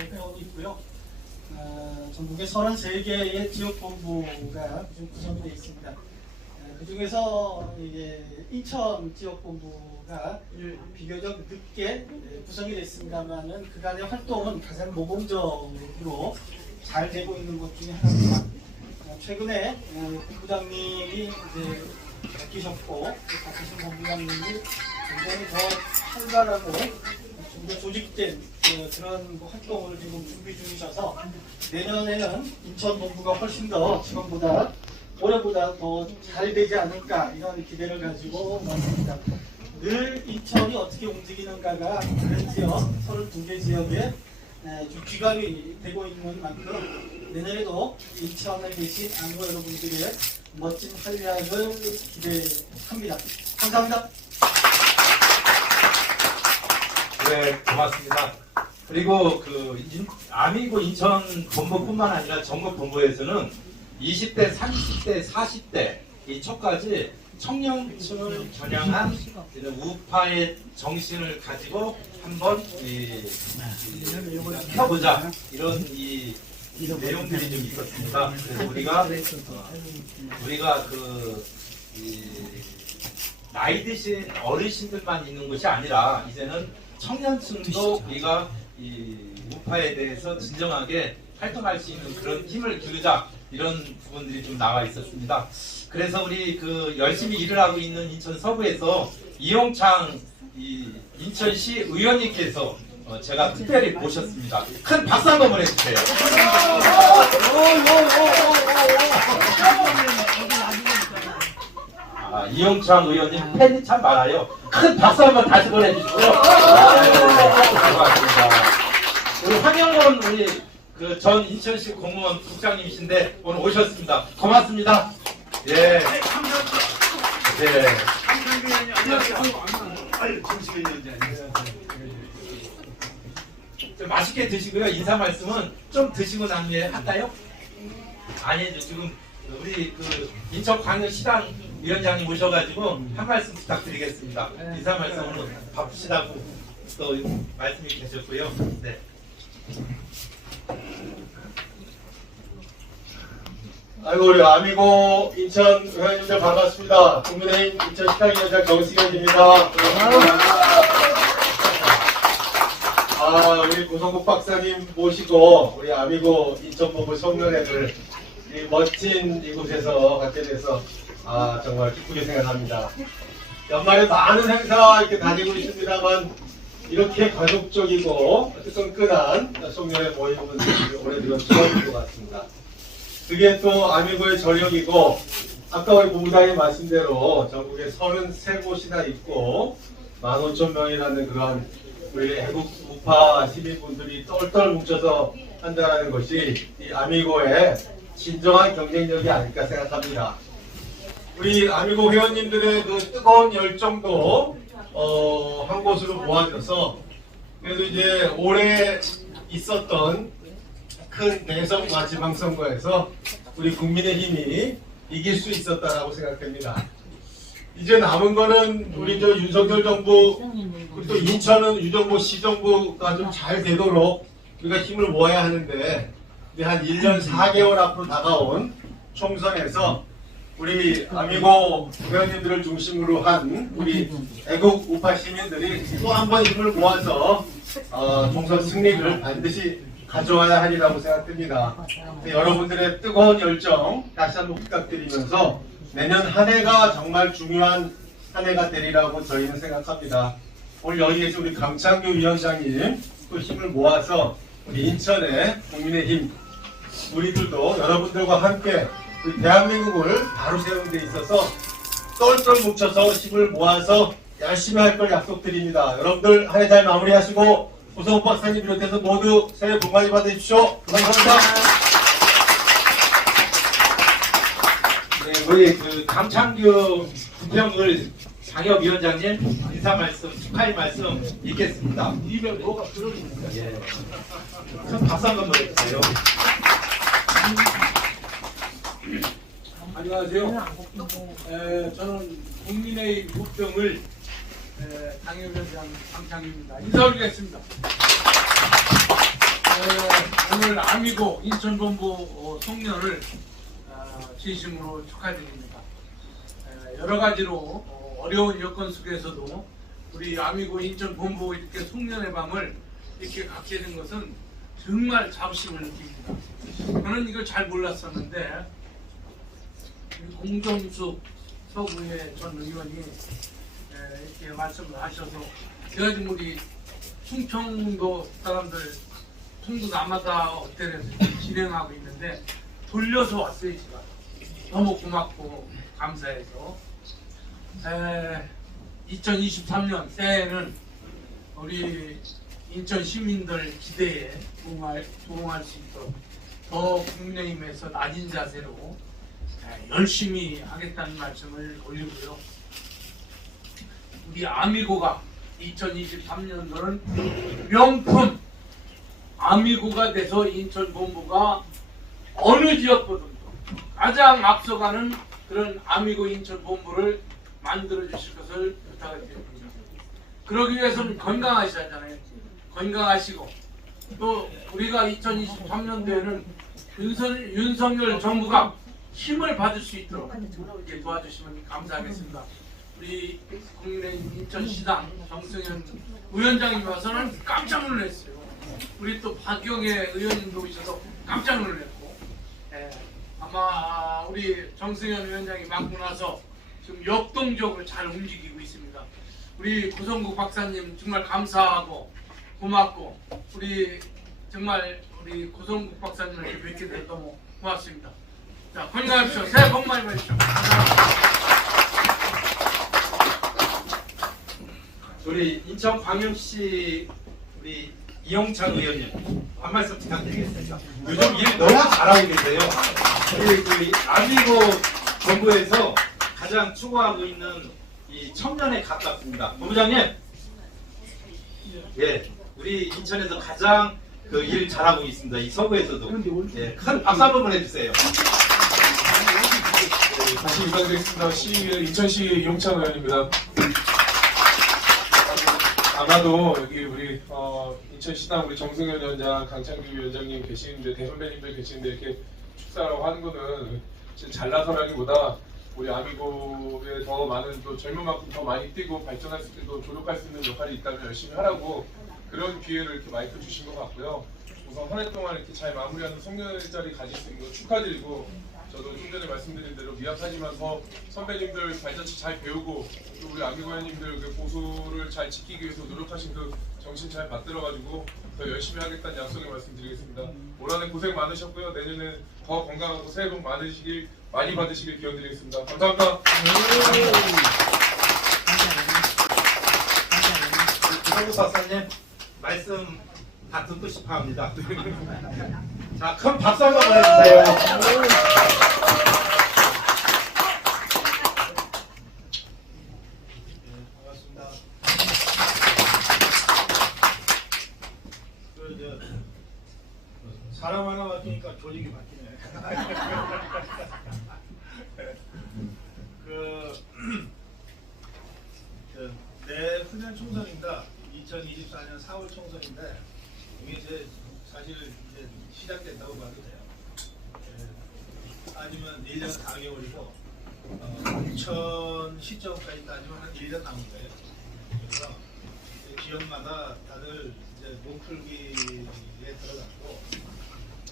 회원이 있고요. 어, 전국에 33개의 지역본부가 구성이 되어 있습니다. 어, 그 중에서 이게 인천 지역본부가 비교적 늦게 예, 구성이 됐습니다만은 그간의 활동은 가장 모범적으로 잘 되고 있는 것 중에 하나입니다. 어, 최근에 어, 본부장님이 이제 바뀌셨고 그 바뀌신 본부장님이 굉장히 더 활발하고 좀더 조직된 그, 그런 그 활동을 지금 준비 중이셔서 내년에는 인천 본부가 훨씬 더 지금보다 올해보다 더 잘 되지 않을까 이런 기대를 가지고 왔습니다. 늘 인천이 어떻게 움직이는가가 다른 지역 32개 지역에 에, 좀 귀감이 되고 있는 만큼 내년에도 인천에 계신 안고 여러분들의 멋진 활약을 기대합니다. 감사합니다. 네, 고맙습니다. 그리고 그 인- 아미고 인천 본부뿐만 아니라 전국 본부에서는 20대, 30대, 40대 이 초까지 청년층을 겨냥한 우파의 정신을 가지고 한번 펴보자 이런 이 내용들이 좀 있었습니다. 그래서 우리가 어, 우리가 그 이, 나이 드신 어르신들만 있는 것이 아니라 이제는 청년층도 우리가 이 우파에 대해서 진정하게 활동할 수 있는 그런 힘을 기르자 이런 부분들이 좀 나와 있었습니다. 그래서 우리 그 열심히 일을 하고 있는 인천 서부에서 이용창 이 인천시 의원님께서 어, 제가 특별히 모셨습니다. 큰 박수 한번 보내주세요. 아, 이용창 의원님 팬이 참 많아요. 큰 박수 한번 다시 보내주시고요. 고맙습니다. 우리 황영원 우리 그 전 인천시 공무원 국장님이신데 오늘 오셨습니다. 고맙습니다. 예. 네. 좀 맛있게 드시고요. 인사 말씀은 좀 드시고 난 후에 할까요? 아니 지금 우리 그 인천 광역시당 위원장님 오셔가지고 한 말씀 부탁드리겠습니다. 인사 말씀으로 바쁘시다고 또 말씀이 계셨고요. 네. 아이고 우리 아미고 인천 의원님들 반갑습니다. 국민의힘 인천 시당위원장 정승현입니다. 아 우리 고성국 박사님 모시고 우리 아미고 인천본부 송년회를 이 멋진 이곳에서 갖게 돼서 아 정말 기쁘게 생각합니다. 연말에 많은 행사 이렇게 다니고 있습니다만 이렇게 가족적이고 뜨끈끈한 송년회 모임은 올해 들어 처음인 것 같습니다. 그게 또 아미고의 저력이고 아까 우리 본부장님 말씀대로 전국에 33곳이나 있고 15,000명이라는 그런 우리 애국 우파 시민분들이 똘똘 뭉쳐서 한다는 것이 이 아미고의 진정한 경쟁력이 아닐까 생각합니다. 우리 아미고 회원님들의 그 뜨거운 열정도 어, 한 곳으로 모아져서 그래도 이제 올해 있었던 큰 대선과 지방선거에서 우리 국민의 힘이 이길 수 있었다라고 생각합니다. 이제 남은 거는 우리 저 윤석열 정부 그리고 또 인천은 유정부 시정부가 좀 잘 되도록 우리가 힘을 모아야 하는데 이제 한 1년 4개월 앞으로 다가온 총선에서 우리 아미고 의원님들을 중심으로 한 우리 애국 우파 시민들이 또 한 번 힘을 모아서 어, 총선 승리를 반드시 가져와야 하리라고 생각됩니다. 네, 여러분들의 뜨거운 열정 다시 한번 부탁드리면서 내년 한 해가 정말 중요한 한 해가 되리라고 저희는 생각합니다. 오늘 여기 계신 우리 강창규 위원장님 또 힘을 모아서 우리 인천의 국민의힘 우리들도 여러분들과 함께 우리 대한민국을 바로 세우는 데 있어서 똘똘 뭉쳐서 힘을 모아서 열심히 할 걸 약속드립니다. 여러분들 한 해 잘 마무리하시고 우성 박사님 비롯해서 모두 새해 복 많이 받으십시오. 감사합니다. 네, 우리 그 강창규 부평을 장혁위원장님 인사 말씀 축하의 말씀 읽겠습니다. 입에 뭐가 들어있습니다. 예. 큰 박수 한번 보내주세요. 안녕하세요. 에, 저는 국민의 국정을 당협위원장 강창입니다. 인사 올리겠습니다. 에, 오늘 아미고 인천본부 어, 송년을 아, 진심으로 축하드립니다. 에, 여러 가지로 어, 어려운 여건 속에서도 우리 아미고 인천본부 이렇게 송년의 밤을 이렇게 갖게 된 것은 정말 자부심을 느낍니다. 저는 이걸 잘 몰랐었는데 공정숙 서구의 전 의원이 에, 이렇게 말씀을 하셔서 지금 우리 충청도 사람들 충북 남하다 호텔에서 진행하고 있는데 돌려서 왔어요 제가 너무 고맙고 감사해서. 에, 2023년 새해에는 우리 인천 시민들 기대에 부응할, 부응할 수 있도록 더 국민의힘에서 낮은 자세로 에, 열심히 하겠다는 말씀을 올리고요. 우리 아미고가 2023년도는 명품 아미고가 돼서 인천 본부가 어느 지역보다도 가장 앞서가는 그런 아미고 인천 본부를 만들어 주실 것을 부탁을 드립니다. 그러기 위해서는 건강하셔야 하잖아요. 건강하시고 또 우리가 2023년도에는 윤선, 윤석열 정부가 힘을 받을 수 있도록 이렇게 도와주시면 감사하겠습니다. 우리 국민의힘 인천시당 정승현 위원장님 와서는 깜짝 놀랐어요. 우리 또 박영애 의원님도 오셔서 깜짝 놀랐고 예, 아마 우리 정승현 위원장이 맡고 나서 지금 역동적으로 잘 움직이고 있습니다. 우리 구성국 박사님 정말 감사하고 고맙고 우리 정말 우리 구성국 박사님을 이렇게 뵙게 돼서 너무 고맙습니다. 자 건강하십시오. 새해 복 많이 받으십시오. 우리 인천 광역시 우리 이영찬 의원님 한 말씀 부탁드리겠습니다. 요즘 일 너무 잘하고 계세요. 우리 그 아미고 정부에서 가장 추구하고 있는 이 청년에 가깝습니다. 본부장님, 예, 우리 인천에서 가장 그 일 잘하고 있습니다. 이 서구에서도 예, 큰 박수 한번 보내주세요. 네, 다시 인사드리겠습니다. 시의회 인천시 이용찬 의원입니다. 아마도 여기 우리 어, 인천시당 우리 정승현 위원장, 강창규 위원장님 계시는데 대선배님들 계시는데 이렇게 축사라고 하는 거는 잘나서라기보다 우리 아미고에 더 많은 또 젊은 만큼 더 많이 뛰고 발전할 수 있고 조력할 수 있는 역할이 있다면 열심히 하라고 그런 기회를 이렇게 마이크 주신 것 같고요. 우선 한 해 동안 이렇게 잘 마무리하는 송년회 자리 가질 수 있는 거 축하드리고 저도 좀 전에 말씀드린 대로 미약하지만 더 선배님들 발자취 잘 배우고 또 우리 아미고현님들 그 보수를 잘 지키기 위해서 노력하신 그 정신 잘 받들어가지고 더 열심히 하겠다는 약속의 말씀드리겠습니다. 올 한해 고생 많으셨고요. 내년에 더 건강하고 새해 복 많으시길 많이 받으시길 기원드리겠습니다. 감사합니다. 구성국 박사님 말씀 다 듣고 싶어 합니다. 자, 큰 박수 한번 보내주세요. 반갑습니다. 그, 저, 사람 하나 맡기니까 조직이 바뀌네. 그, 저, 내후년 총선입니다. 2024년 4월 총선인데, 이게 이제 사실 이제 시작됐다고 봐도 돼요. 예, 따지면 1년 4개월이고, 어, 인천 시점까지 따지면 한 1년 남은 거예요. 그래서 지역마다 다들 이제 몸풀기에 들어갔고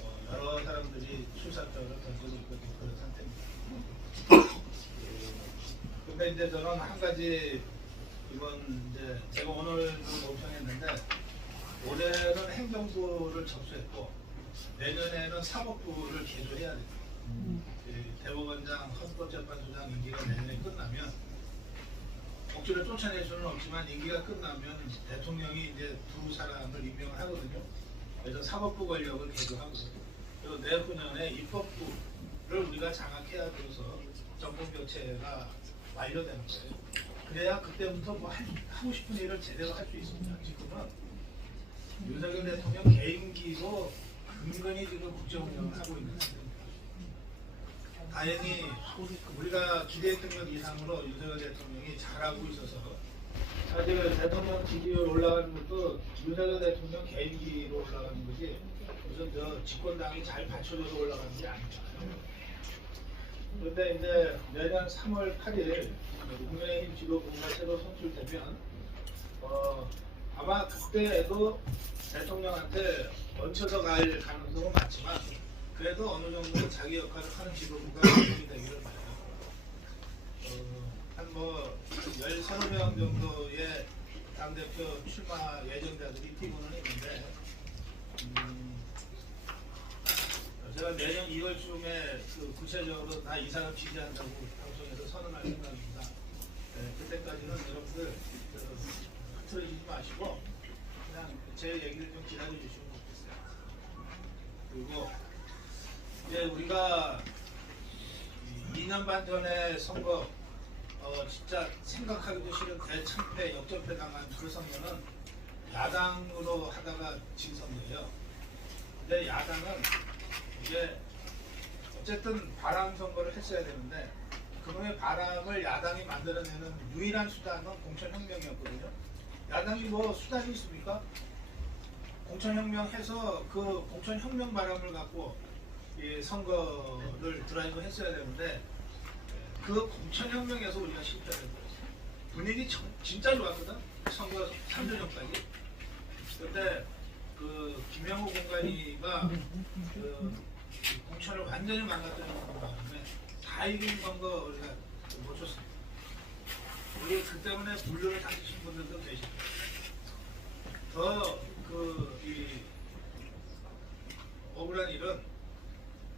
어, 여러 사람들이 출사표를 던지고 있고 그런 상태입니다. 그, 근데 이제 저는 한 가지 이번 이제 제가 오늘도 모션했는데 올해는 행정부를 접수했고 내년에는 사법부를 개조해야 돼요. 그 대법원장, 헌법재판소장 임기가 내년에 끝나면 억지로 쫓아낼 수는 없지만 임기가 끝나면 대통령이 이제 두 사람을 임명을 하거든요. 그래서 사법부 권력을 개조하고 그리고 내후년에 입법부를 우리가 장악해야 돼서 정권 교체가 완료되는 거예요. 그래야 그때부터 뭐 할- 하고 싶은 일을 제대로 할 수 있습니다. 지금은 윤석열 대통령 개인기로 근근히 지금 국정 운영을 하고 있는 상태입니다. 다행히 우리가 기대했던 것 이상으로 윤석열 대통령이 잘하고 있어서 사실 대통령 지지율 올라가는 것도 윤석열 대통령 개인기로 올라가는 거지 무슨 저 집권당이 잘 받쳐줘서 올라가는 게 아니잖아요. 그런데 이제 내년 3월 8일 국민의힘 지도부가 새로 선출되면 어, 아마 그때에도 대통령한테 얹혀서 갈 가능성은 많지만 그래도 어느 정도 자기 역할을 하는 지도부가 되기를 바라요. 어, 한뭐 13명 정도의 당대표 출마 예정자들이 뛰고는 있는데 음, 제가 내년 2월쯤에 그 구체적으로 다 이 사람 지지한다고 방송에서 선언할 생각입니다. 네, 그때까지는 여러분들 그, 흐트러지지 마시고 그냥 제 얘기를 좀 기다려 주시면 좋겠어요. 그리고 이제 우리가 2년 반 전에 선거 어, 진짜 생각하기도 싫은 대참패 역전패 당한 그 선거는 야당으로 하다가 진 선거예요. 근데 야당은 이게 어쨌든 바람 선거를 했어야 되는데 그놈의 바람을 야당이 만들어내는 유일한 수단은 공천혁명이었거든요. 야당이 뭐 수단이 있습니까? 공천혁명 해서 그 공천혁명 바람을 갖고 이 선거를 드라이브 했어야 되는데 그 공천혁명에서 우리가 실패를 했어요. 분위기 정- 진짜 좋았거든. 선거 3주 전까지. 근데 그 김영호 공관이가 그 공천을 완전히 망가뜨리는 바람에 다 이긴 선거 우리가 못 쳤습니다. 우리 그 때문에 분류를 당기신 분들도 계시고 더그이 억울한 일은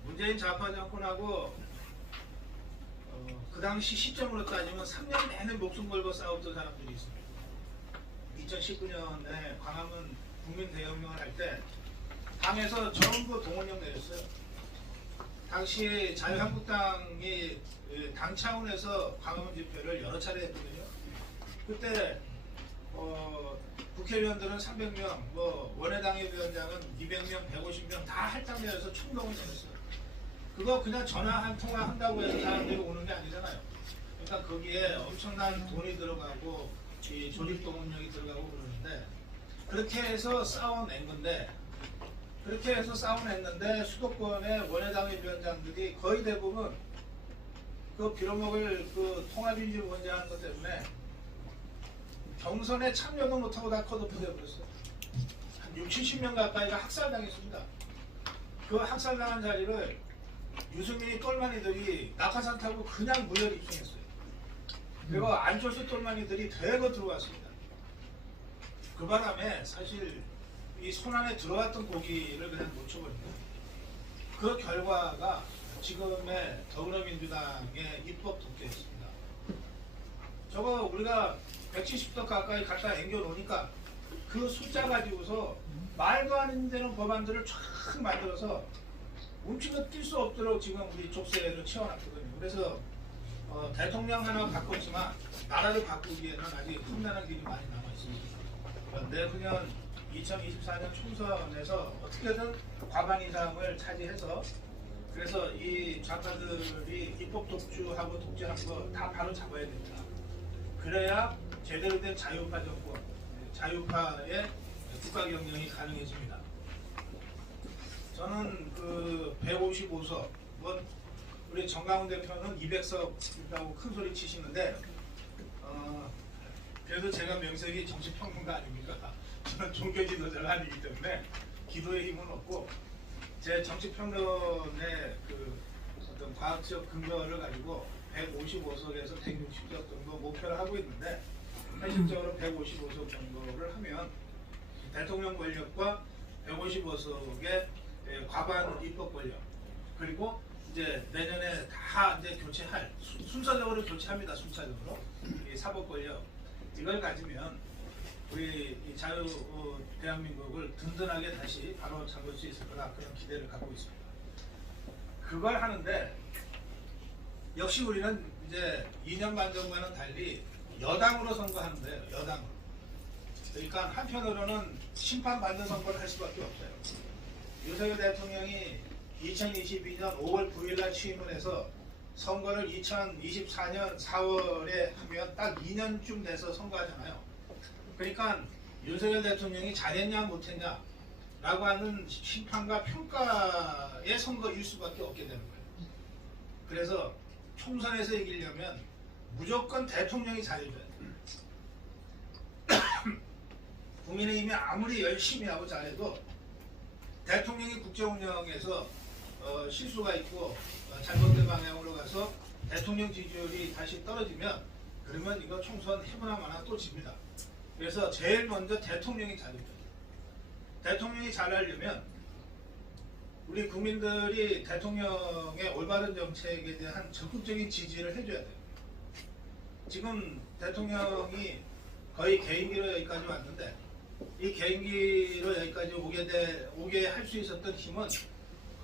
문재인 좌파 정권하고 어, 그 당시 시점으로 따지면 3년 내내 목숨 걸고 싸웠던 사람들이 있습니다. 2019년에 광화문 국민 대혁명을 할 때 당에서 전부 동원령 내렸어요. 당시 자유한국당이 그당 차원에서 광화문 집회를 여러 차례 했거든요. 그때 어, 국회의원들은 300명, 뭐 원외당협위원장은 200명, 150명 다 할당내에서 총동을 내렸어요. 그거 그냥 전화 한 통화 한다고 해서 사람들이 오는 게 아니잖아요. 그러니까 거기에 엄청난 돈이 들어가고 이 조직 동원력이 들어가고 그러는데 그렇게 해서 싸워낸 건데 그렇게 해서 싸워냈는데 수도권의 원외당의 위원장들이 거의 대부분 그 빌어먹을 그 통합인지 뭔지 하는 것 때문에 경선에 참여도 못하고 다 컷오프 되어버렸어요. 한 6, 70명 가까이가 학살당했습니다. 그 학살당한 자리를 유승민이 똘마니들이 낙하산 타고 그냥 무혈 입성했어요. 그리고 안철수 똘마니들이 대거 들어왔습니다. 그 바람에 사실 이 손안에 들어왔던 고기를 그냥 놓쳐버린 거예요. 그 결과가 지금의 더불어민주당의 입법 독재였습니다. 저거 우리가 170석 가까이 갖다 앵겨 놓으니까 그 숫자 가지고서 말도 안 되는 법안들을 쫙 만들어서 움츠러 뛸수 없도록 지금 우리 족쇄를 채워놨거든요. 그래서 어, 대통령 하나 바꿨지만 나라를 바꾸기 에는 아직 험난한 길이 많이 남아 있습니다. 내후년 2024년 총선에서 어떻게든 과반 이상을 차지해서 그래서 이 좌파들이 입법 독주하고 독재한 거 다 바로 잡아야 됩니다. 그래야 제대로 된 자유파 정권, 자유파의 국가 경영이 가능해집니다. 저는 그 155석, 뭐 우리 정강훈 대표는 200석 있다고 큰 소리 치시는데 어, 그래도 제가 명색이 정치평론가 아닙니까? 저는 종교 지도자가 아니기 때문에 기도의 힘은 없고 제 정치평론의 그 어떤 과학적 근거를 가지고 155석에서 160석 정도 목표를 하고 있는데 현실적으로 155석 정도를 하면 대통령 권력과 155석의 예, 과반 입법 권력 그리고 이제 내년에 다 이제 교체할 수- 순서적으로 교체합니다 순차적으로 이 사법 권력 이걸 가지면 우리 이 자유 어, 대한민국을 든든하게 다시 바로 잡을 수 있을 거다 그런 기대를 갖고 있습니다. 그걸 하는데 역시 우리는 이제 2년 반 전과는 달리 여당으로 선거하는데요. 여당으로. 그러니까 한편으로는 심판받는 선거를 할 수밖에 없어요. 윤석열 대통령이 2022년 5월 9일 날 취임을 해서 선거를 2024년 4월에 하면 딱 2년쯤 돼서 선거하잖아요. 그러니까 윤석열 대통령이 잘했냐 못했냐 라고 하는 심판과 평가의 선거일 수밖에 없게 되는 거예요. 그래서 총선에서 이기려면 무조건 대통령이 잘해줘야 돼요. 국민의힘이 아무리 열심히 하고 잘해도 대통령이 국정 운영에서 어, 실수가 있고 어, 잘못된 방향으로 가서 대통령 지지율이 다시 떨어지면 그러면 이거 총선 해보나 마나 또 집니다. 그래서 제일 먼저 대통령이 잘해줘야 돼요. 대통령이 잘하려면 우리 국민들이 대통령의 올바른 정책에 대한 적극적인 지지를 해줘야 돼요. 지금 대통령이 거의 개인기로 여기까지 왔는데 이 개인기로 여기까지 오게 돼 오게 할 수 있었던 힘은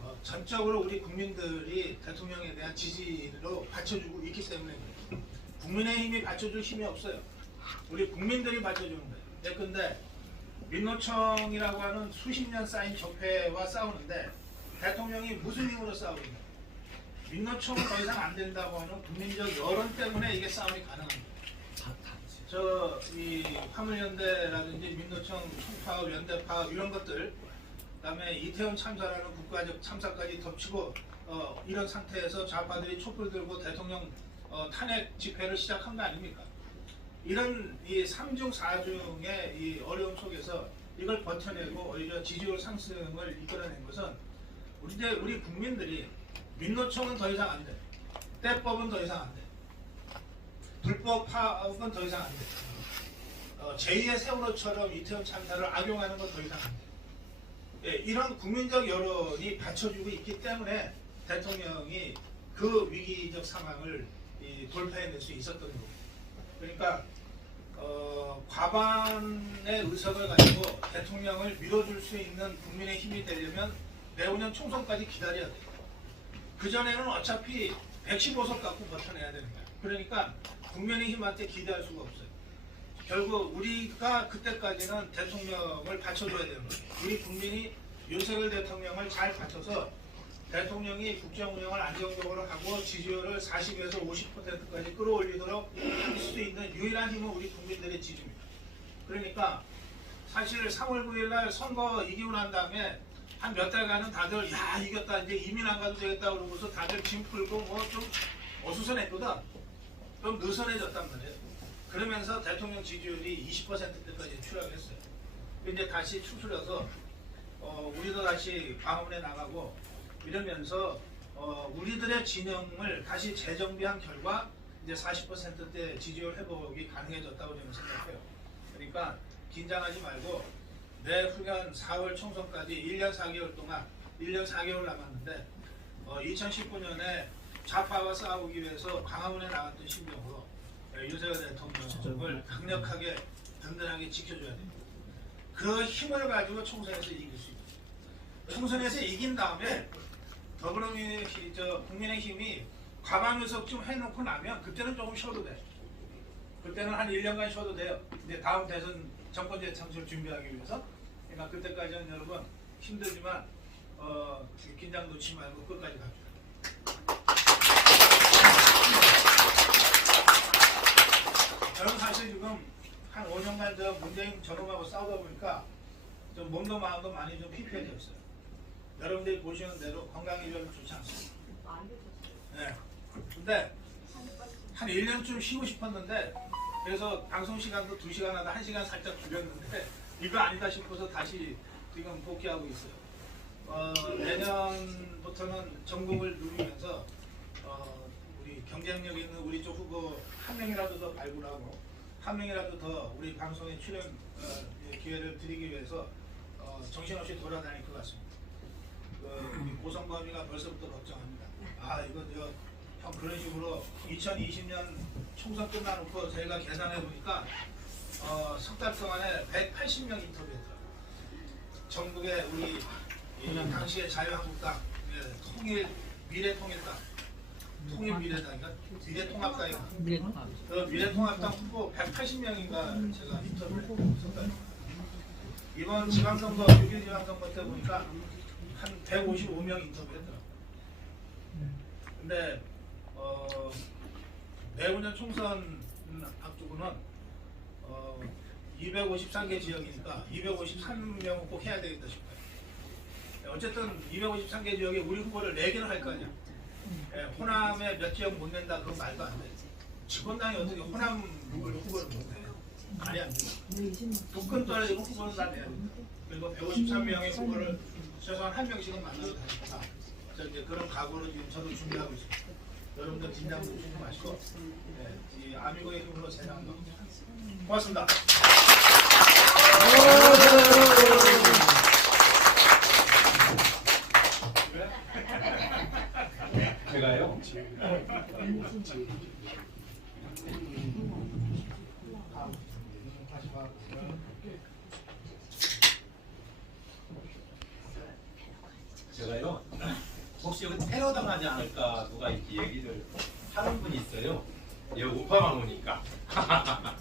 어, 전적으로 우리 국민들이 대통령에 대한 지지로 받쳐주고 있기 때문에. 국민의힘이 받쳐줄 힘이 없어요. 우리 국민들이 받쳐주는 거예요. 예컨대 민노총이라고 하는 수십 년 쌓인 적폐와 싸우는데 대통령이 무슨 힘으로 싸우느냐? 민노총은 더 이상 안 된다고 하는 국민적 여론 때문에 이게 싸움이 가능합니다. 저 이 화물연대라든지 민노총 총파업, 연대파업 이런 것들, 그다음에 이태원 참사라는 국가적 참사까지 덮치고 어, 이런 상태에서 좌파들이 촛불 들고 대통령 어, 탄핵 집회를 시작한 거 아닙니까? 이런 이 3중 4중의 이 어려움 속에서 이걸 버텨내고 오히려 지지율 상승을 이끌어낸 것은 우리 우리 국민들이 민노총은 더 이상 안 돼. 때법은 더 이상 안 돼. 불법 파업은 더 이상 안 돼. 어, 제2의 세월호처럼 이태원 참사를 악용하는 건 더 이상 안 돼. 예, 이런 국민적 여론이 받쳐주고 있기 때문에 대통령이 그 위기적 상황을 이, 돌파해낼 수 있었던 거고. 그러니까 어, 과반의 의석을 가지고 대통령을 밀어줄 수 있는 국민의 힘이 되려면 내후년 총선까지 기다려야 돼요. 그 전에는 어차피 115석 갖고 버텨내야 되는 거예요. 그러니까 국민의힘한테 기대할 수가 없어요. 결국 우리가 그때까지는 대통령을 받쳐줘야 되는 거예요. 우리 국민이 윤석열 대통령을 잘 받쳐서 대통령이 국정 운영을 안정적으로 하고 지지율을 40에서 50%까지 끌어올리도록 할 수 있는 유일한 힘은 우리 국민들의 지지입니다. 그러니까 사실 3월 9일 날 선거 이기고 난 다음에 한 몇 달간은 다들 야 이겼다 이제 이민 안 가도 되겠다 그러고서 다들 짐 풀고 뭐 좀 어수선했거든. 좀 느슨해졌단 말이에요. 그러면서 대통령 지지율이 20%대까지 추락했어요. 이제 다시 추스려서 어, 우리도 다시 방언에 나가고 이러면서 어, 우리들의 진영을 다시 재정비한 결과 이제 40%대 지지율 회복이 가능해졌다고 저는 생각해요. 그러니까 긴장하지 말고 내후년 4월 총선까지 1년 4개월 동안 1년 4개월 남았는데 어, 2019년에 좌파와 싸우기 위해서 광화문에 나갔던 심정으로 예, 윤석열 대통령을 강력하게 든든하게 지켜줘야 됩니다. 그 힘을 가지고 총선에서 이길 수 있다. 총선에서 이긴 다음에 더불어민주당이 저 국민의힘이 과반 의석 좀 해놓고 나면 그때는 조금 쉬어도 돼. 그때는 한 1년간 쉬어도 돼요. 근데 다음 대선 정권 재창출 준비하기 위해서 그러니까 그때까지는 여러분 힘들지만 어, 긴장 놓지 말고 끝까지 갑시다. 저는 사실 지금 한 5년간 저 문재인 저놈하고 싸우다 보니까 좀 몸도 마음도 많이 좀 피폐해져 있어요. 여러분들이 보시는 대로 건강이 좀 좋지 않습니다. 네. 근데 한 1년쯤 쉬고 싶었는데 그래서 방송 시간도 2시간 하다 1시간 살짝 줄였는데 이거 아니다 싶어서 다시 지금 복귀하고 있어요. 어, 내년부터는 전국을 누리면서 경쟁력 있는 우리 쪽 후보 한 명이라도 더 발굴하고 한 명이라도 더 우리 방송에 출연 어, 예, 기회를 드리기 위해서 어, 정신없이 돌아다닐 것 같습니다. 그 우리 고성범위가 벌써부터 걱정합니다. 아 이거 저형 그런 식으로 2020년 총선 끝나놓고 저희가 계산해 보니까 어, 석달 동안에 180명 인터뷰했더라고요. 전국에 우리 이 당시에 자유한국당, 예, 통일 미래통일당, 통일 미래당인가 미래통합당인가 그 미래통합당 후보 180명인가 제가 인터뷰를 했었어요. 이번 지방선거 6일 지방선거 때 보니까 한 155명 인터뷰했더라고요. 근데 어, 내후년 총선 앞두고는 어, 253개 지역이니까 253명은 꼭 해야 되겠다 싶어요. 어쨌든 253개 지역에 우리 후보를 4개는 할 거 아니야. 예, 호남에 몇 지역 못 낸다 그건 말도 안 돼. 집권당이 어떻게 호남 후보를 못 해요? 말이 안 돼. 북한 떨어지고 후보는 다 내야 돼. 그리고 153명의 후보를 최소한 한 명씩은 만나도 되니까. 그래서 이제 그런 각오를 지금 저도 준비하고 있습니다. 여러분들 긴장도 주지 마시고 예, 이 아미고의 힘으로 세상 한번 고맙습니다. 제가요. 혹시 여기 테러 당하지 않을까 누가 이렇게 얘기를 하는 분이 있어요. 얘 우파만 오니까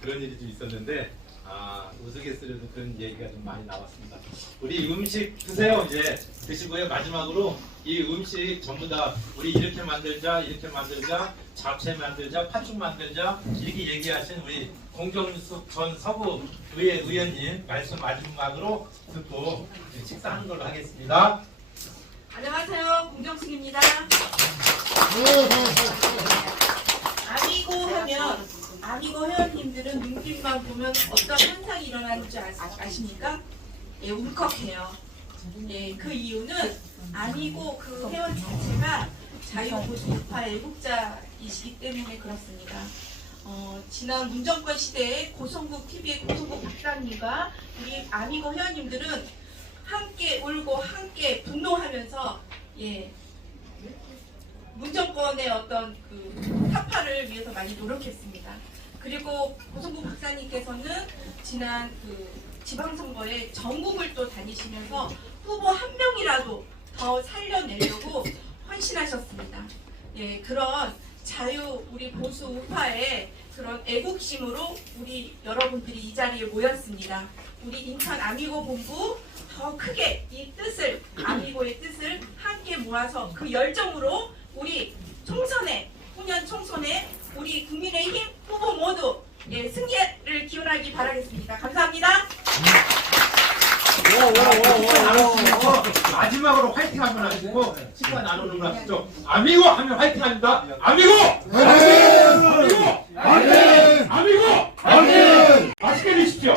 그런 일이 좀 있었는데 아 우스갯소리도 그런 얘기가 좀 많이 나왔습니다. 우리 음식 드세요 이제 드시고요 마지막으로 이 음식 전부 다 우리 이렇게 만들자 이렇게 만들자 잡채 만들자 팥죽 만들자 이렇게 얘기하신 우리 공정숙 전 서부 의회 의원님 말씀 마지막으로 듣고 식사하는 걸로 하겠습니다. 안녕하세요. 공정숙입니다. 아미고 하면 아미고 회원님들은 눈빛만 보면 어떤 현상이 일어나는 줄 아, 아십니까? 예, 울컥해요. 예, 그 이유는 아미고 그 회원 자체가 자유보수파 애국자이시기 때문에 그렇습니다. 어, 지난 문정권 시대에 고성국 TV의 고성국 박사님과 우리 아미고 회원님들은 함께 울고 함께 분노하면서 예 문정권의 어떤 그 타파를 위해서 많이 노력했습니다. 그리고 고성국 박사님께서는 지난 그 지방선거에 전국을 또 다니시면서 후보 한 명이라도 더 살려내려고 헌신하셨습니다. 예 그런 자유 우리 보수 우파의 그런 애국심으로 우리 여러분들이 이 자리에 모였습니다. 우리 인천 아미고 본부 더 크게 이 뜻을 아미고의 뜻을 함께 모아서 그 열정으로 우리 총선에 후년 총선에 우리 국민의힘 후보 모두 예, 승리를 기원하기 바라겠습니다. 감사합니다. 마지막으로 화이팅 한번 하시고 시간 나누는 거 아시죠? 아미고 하면 화이팅 합니다. 아미고! 아미고! 아미고! 아미고! 맛있게 드십시오.